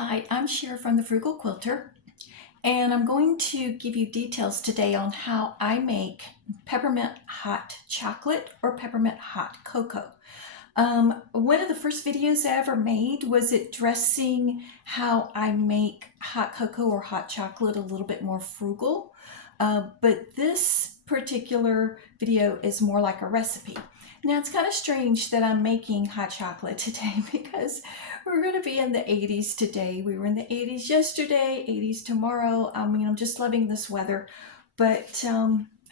Hi, I'm Cher from the Frugal Quilter, and I'm going to give you details today on how I make peppermint hot chocolate or peppermint hot cocoa. One of the first videos I ever made was addressing how I make hot cocoa or hot chocolate a little bit more frugal. But this particular video is more like a recipe. Now it's kind of strange that I'm making hot chocolate today because we're going to be in the 80s today. We were in the 80s yesterday, 80s tomorrow. I'm just loving this weather. But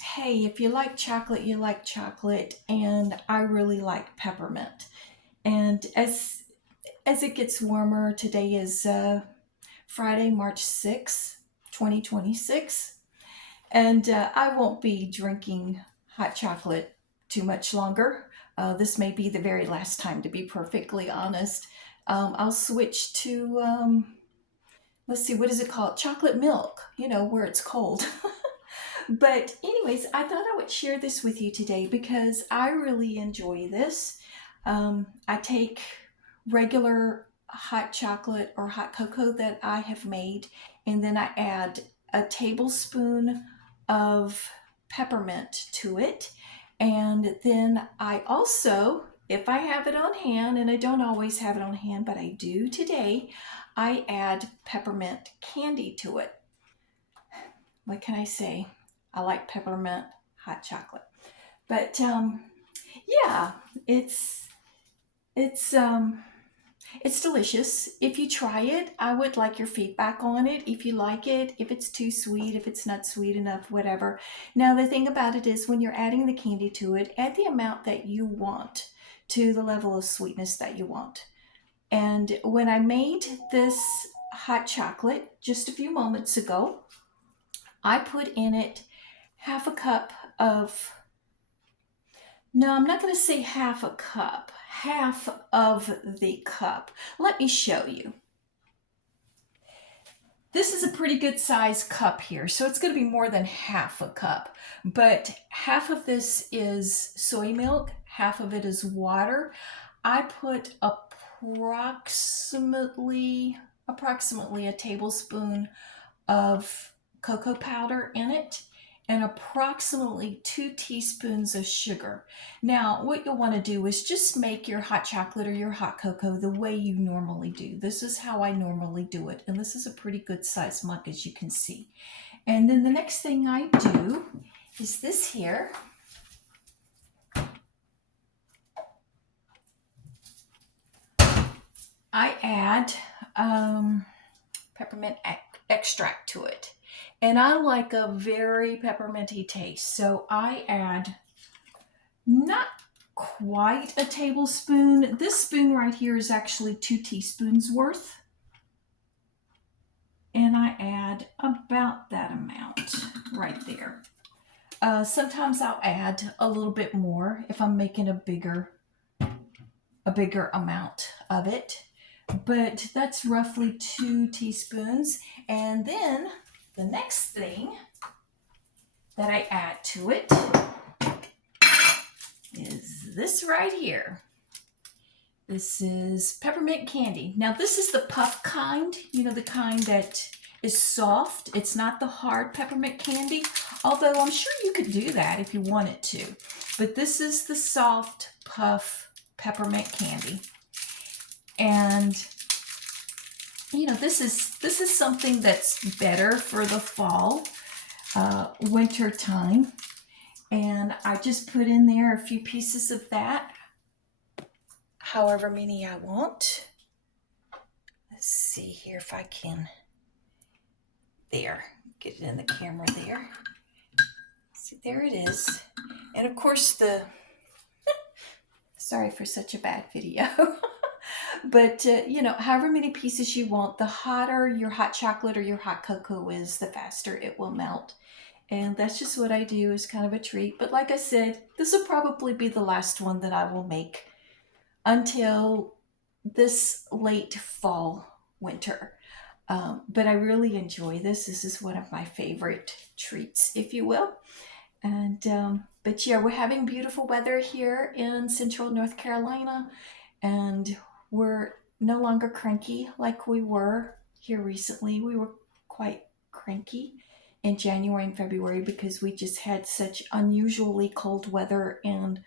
hey, if you like chocolate, you like chocolate, and I really like peppermint. And as it gets warmer, today is Friday, March 6th, 2026. And I won't be drinking hot chocolate too much longer. This may be the very last time, to be perfectly honest. I'll switch to, let's see, what is it called? Chocolate milk, where it's cold. But anyways, I thought I would share this with you today because I really enjoy this. I take regular hot chocolate or hot cocoa that I have made, and then I add a tablespoon of peppermint to it. And then I also, if I have it on hand, and I don't always have it on hand, but I do today, I add peppermint candy to it. What can I say? I like peppermint hot chocolate. But yeah, it's it's delicious. If you try it, I would like your feedback on it. If you like it, if it's too sweet, if it's not sweet enough, whatever. Now, the thing about it is when you're adding the candy to it, add the amount that you want to the level of sweetness that you want. And when I made this hot chocolate just a few moments ago, I put in it half a cup of, no, I'm not going to say half a cup, half of the cup. Let me show you. This is a pretty good size cup here, so it's going to be more than half a cup. But half of this is soy milk, half of it is water. I put approximately a tablespoon of cocoa powder in it and approximately 2 teaspoons of sugar. Now, what you'll want to do is just make your hot chocolate or your hot cocoa the way you normally do. This is how I normally do it, and this is a pretty good size mug, as you can see. And then the next thing I do is this here. I add peppermint extract to it. And I like a very pepperminty taste. So I add not quite a tablespoon. This spoon right here is actually 2 teaspoons worth. And I add about that amount right there. Sometimes I'll add a little bit more if I'm making a bigger amount of it. But that's roughly 2 teaspoons. And then the next thing that I add to it is this right here. This is peppermint candy. Now this is the puff kind, the kind that is soft. It's not the hard peppermint candy, although I'm sure you could do that if you wanted to. But this is the soft puff peppermint candy. And this is something that's better for the fall, winter time. And I just put in there a few pieces of that, however many I want. Let's see here if I can, there, get it in the camera there. See, there it is. And of course sorry for such a bad video. But, however many pieces you want, the hotter your hot chocolate or your hot cocoa is, the faster it will melt. And that's just what I do as kind of a treat. But like I said, this will probably be the last one that I will make until this late fall, winter. But I really enjoy this. This is one of my favorite treats, if you will. And, but yeah, we're having beautiful weather here in central North Carolina. And we're no longer cranky like we were here recently. We were quite cranky in January and February because we just had such unusually cold weather and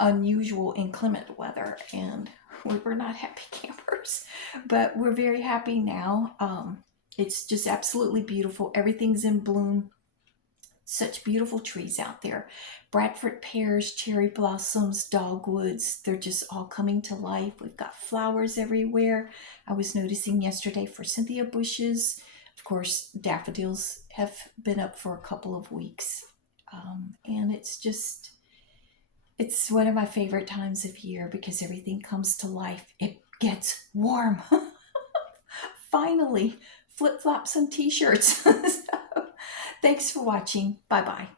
unusual inclement weather, and we were not happy campers. But we're very happy now. It's just absolutely beautiful. Everything's in bloom. Such beautiful trees out there. Bradford pears, cherry blossoms, dogwoods, they're just all coming to life. We've got flowers everywhere. I was noticing yesterday for Cynthia bushes. Of course, daffodils have been up for a couple of weeks. And it's one of my favorite times of year because everything comes to life. It gets warm. Finally, flip flops and t shirts. So, thanks for watching. Bye bye.